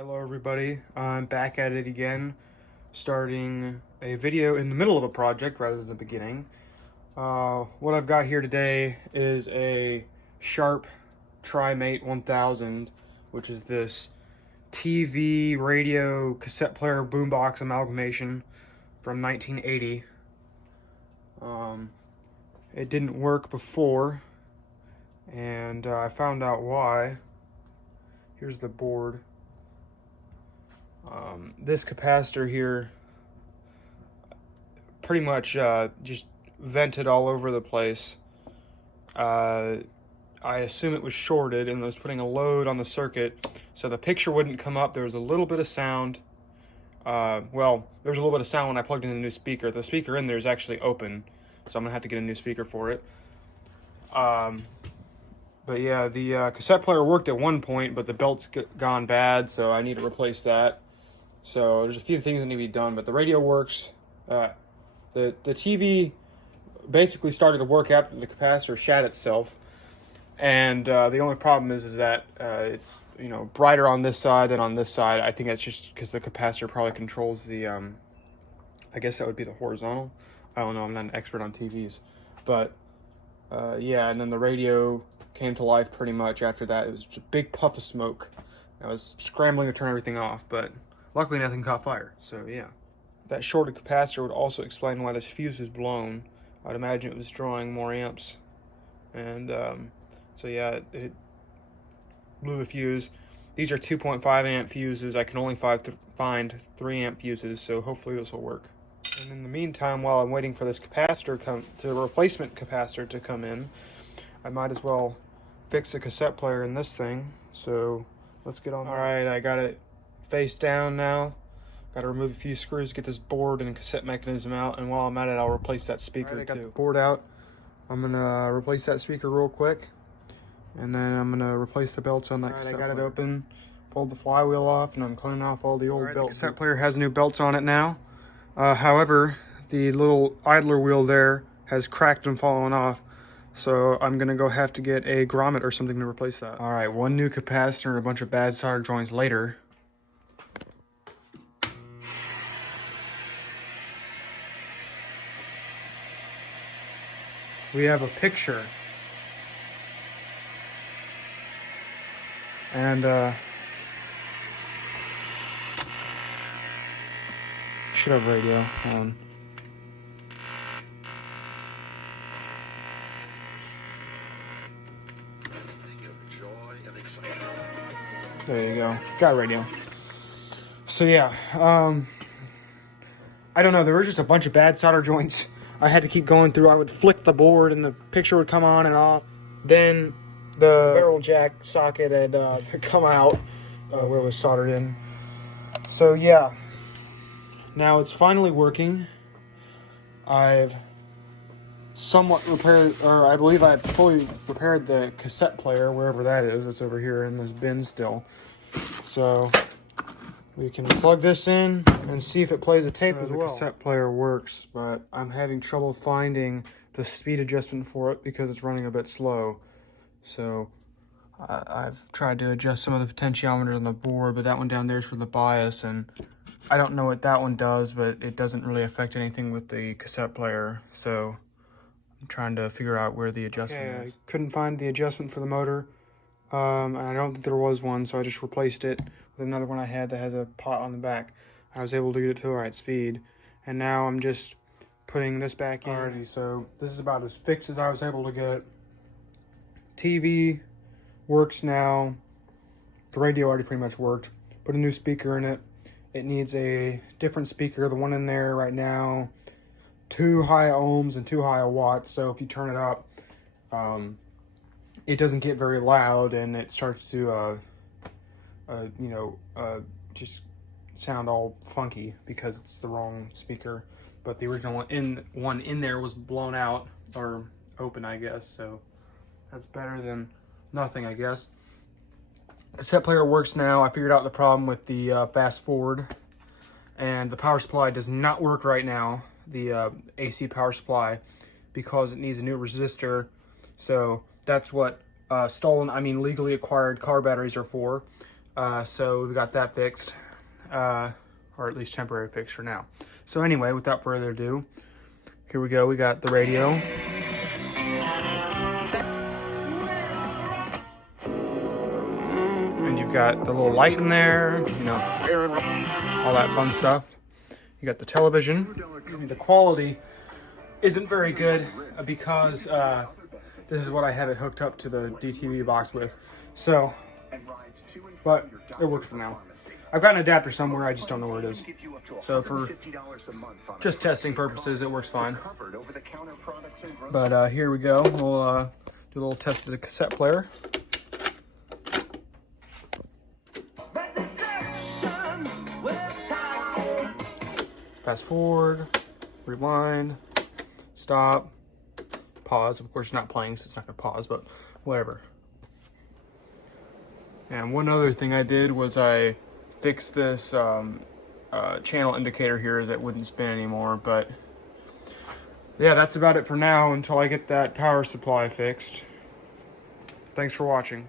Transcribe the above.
Hello everybody, I'm back at it again, starting a video in the middle of a project rather than the beginning. What I've got here today is a Sharp TriMate 1000, which is this TV, radio, cassette player, boombox amalgamation from 1980. It didn't work before, and I found out why. Here's the board. This capacitor here pretty much just vented all over the place. I assume it was shorted and was putting a load on the circuit, so the picture wouldn't come up. There was a little bit of sound. Well, there was a little bit of sound when I plugged in the new speaker. The speaker in there is actually open, so I'm gonna have to get a new speaker for it. But yeah, the cassette player worked at one point, but the belt's gone bad, so I need to replace that. So there's a few things that need to be done, but the radio works. The TV basically started to work after the capacitor shat itself, and the only problem is that it's brighter on this side than on this side. I think that's just because the capacitor probably controls the I guess that would be the horizontal. I don't know, I'm not an expert on TVs, but yeah. And then the radio came to life pretty much after that. It was just a big puff of smoke. I was scrambling to turn everything off, but luckily nothing caught fire, so yeah. That shorted capacitor would also explain why this fuse was blown. I'd imagine it was drawing more amps. And so yeah, it blew the fuse. These are 2.5 amp fuses. I can only find 3 amp fuses, so hopefully this will work. And in the meantime, while I'm waiting for this capacitor the replacement capacitor to come in, I might as well fix a cassette player in this thing. So let's get on. All right, I got it face down now. Got to remove a few screws to get this board and cassette mechanism out, and while I'm at it, I'll replace that speaker too. I got the board out. I'm gonna replace that speaker real quick, and then I'm gonna replace the belts on that cassette player. I got it open, pulled the flywheel off, and I'm cleaning off all the old belts. The cassette player has new belts on it now. However, the little idler wheel there has cracked and fallen off, so I'm gonna have to get a grommet or something to replace that. All right, one new capacitor and a bunch of bad solder joints later. We have a picture, and should have radio on. There you go, got radio. So yeah, I don't know, there was just a bunch of bad solder joints I had to keep going through. I would flick the board and the picture would come on and off. Then the barrel jack socket had come out where it was soldered in. So yeah, now it's finally working. I've somewhat repaired, or I believe I've fully repaired the cassette player, wherever that is. It's over here in this bin still. So we can plug this in and see if it plays a tape as well. The cassette player works, but I'm having trouble finding the speed adjustment for it because it's running a bit slow. So I've tried to adjust some of the potentiometers on the board, but that one down there is for the bias, and I don't know what that one does, but it doesn't really affect anything with the cassette player. So I'm trying to figure out where the adjustment is. I couldn't find the adjustment for the motor, and I don't think there was one, so I just replaced it with another one I had that has a pot on the back. I was able to get it to the right speed, and now I'm just putting this back in. Alrighty, so this is about as fixed as I was able to get it. TV works now. The radio already pretty much worked. Put a new speaker in it. It needs a different speaker. The one in there right now, 2 high ohms and 2 high watts, so if you turn it up, it doesn't get very loud, and it starts to just sound all funky because it's the wrong speaker. But the original one in there was blown out, or open, I guess, so that's better than nothing, I guess. Cassette player works now. I figured out the problem with the fast forward, and the power supply does not work right now, the AC power supply, because it needs a new resistor. So that's what legally acquired car batteries are for. So we've got that fixed, or at least temporary fixed for now. So anyway, without further ado, here we go. We got the radio. And you've got the little light in there, you know, all that fun stuff. You got the television. I mean, the quality isn't very good because this is what I have it hooked up to the DTV box with. So, but it works for now. I've got an adapter somewhere, I just don't know where it is. So for just testing purposes, it works fine. But here we go. We'll do a little test of the cassette player. Fast forward, rewind, stop, pause. Of course, you're not playing, so it's not going to pause, but whatever. And one other thing I did was I fixed this channel indicator here that wouldn't spin anymore. But yeah, that's about it for now until I get that power supply fixed. Thanks for watching.